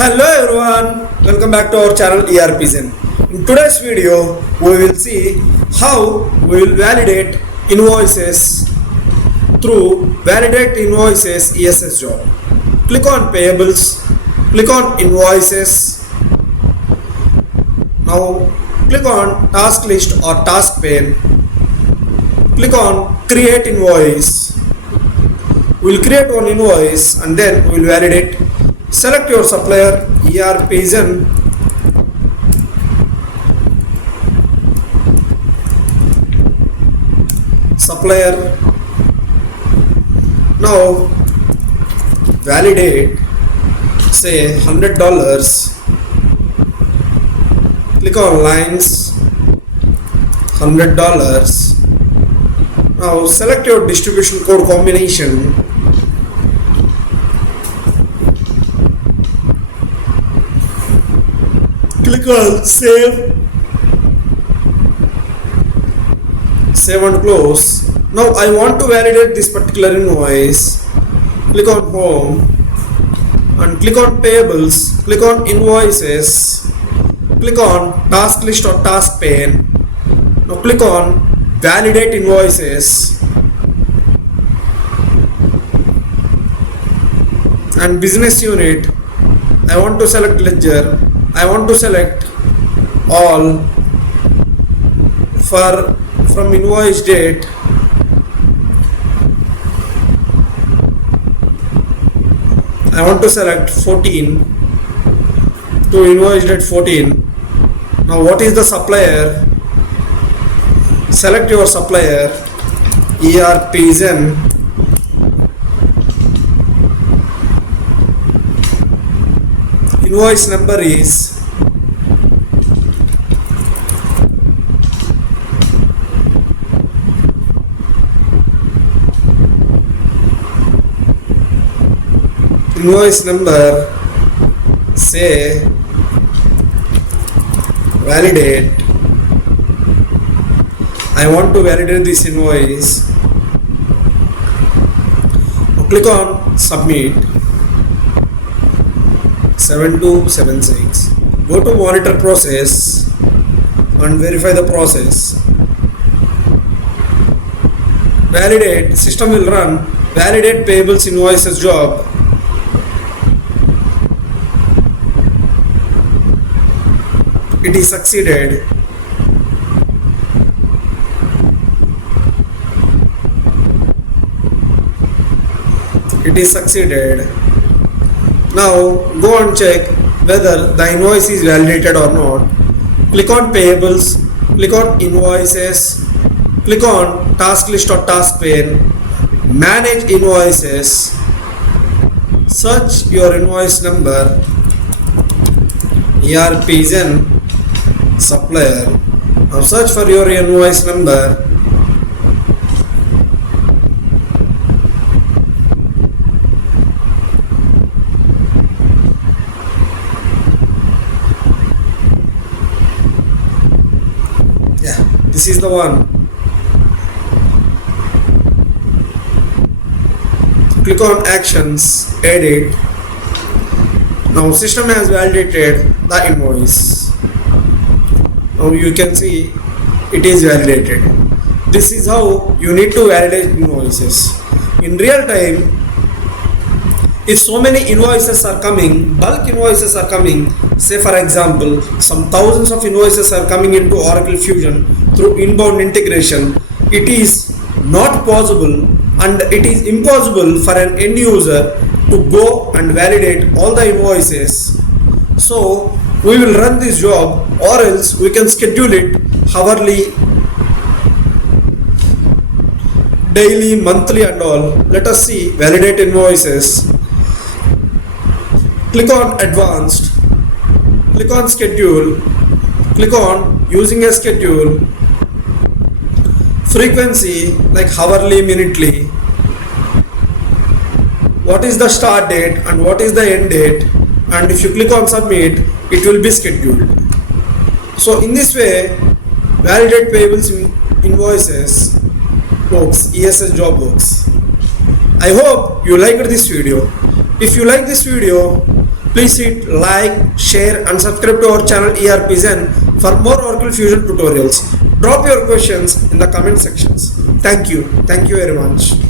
Hello everyone, welcome back to our channel ERP Zen. In today's video, we will see how we will validate invoices through Validate Invoices ESS job. Click on Payables, click on Invoices. Now click on Task List or Task Pane. Click on Create Invoice. We will create one invoice and then we will validate. Select your supplier, ERP Zen. Supplier. Now validate, say $100. Click on lines, $100. Now select your distribution code combination. Click on save and close. Now I want to validate this particular invoice. Click on home and click on payables, click on invoices, click on task list or task pane. Now click on validate invoices and business unit. I want to select ledger. I want to select all from invoice date. I want to select 14 to invoice date 14. Now what is the supplier? Select your supplier, ERP Zen. Invoice number is say validate. I want to validate this invoice. Click on submit. 7276. Go to monitor process and verify the process. Validate, system will run validate payables invoices job. It is succeeded. Now go and check whether the invoice is validated or not. Click on payables, click on invoices, click on task list or task pane, manage invoices, search your invoice number, ERP Zen supplier. Now search for your invoice number. This is the one. Click on actions, edit. Now system has validated the invoice. Now you can see it is validated. This is how you need to validate invoices. In real time, if so many invoices are coming, bulk invoices are coming, say for example, some thousands of invoices are coming into Oracle Fusion through inbound integration, it is not possible and it is impossible for an end user to go and validate all the invoices. So we will run this job, or else we can schedule it hourly, daily, monthly and all. Let us see validate invoices. Click on advanced, click on schedule, click on using a schedule, frequency like hourly, minutely, what is the start date and what is the end date, and if you click on submit, it will be scheduled. So in this way, validate payables invoices works, ESS job works. I hope you liked this video. If you like this video, Please hit like, share and subscribe to our channel ERP Zen for more Oracle Fusion tutorials. Drop your questions in the comment sections. Thank you very much.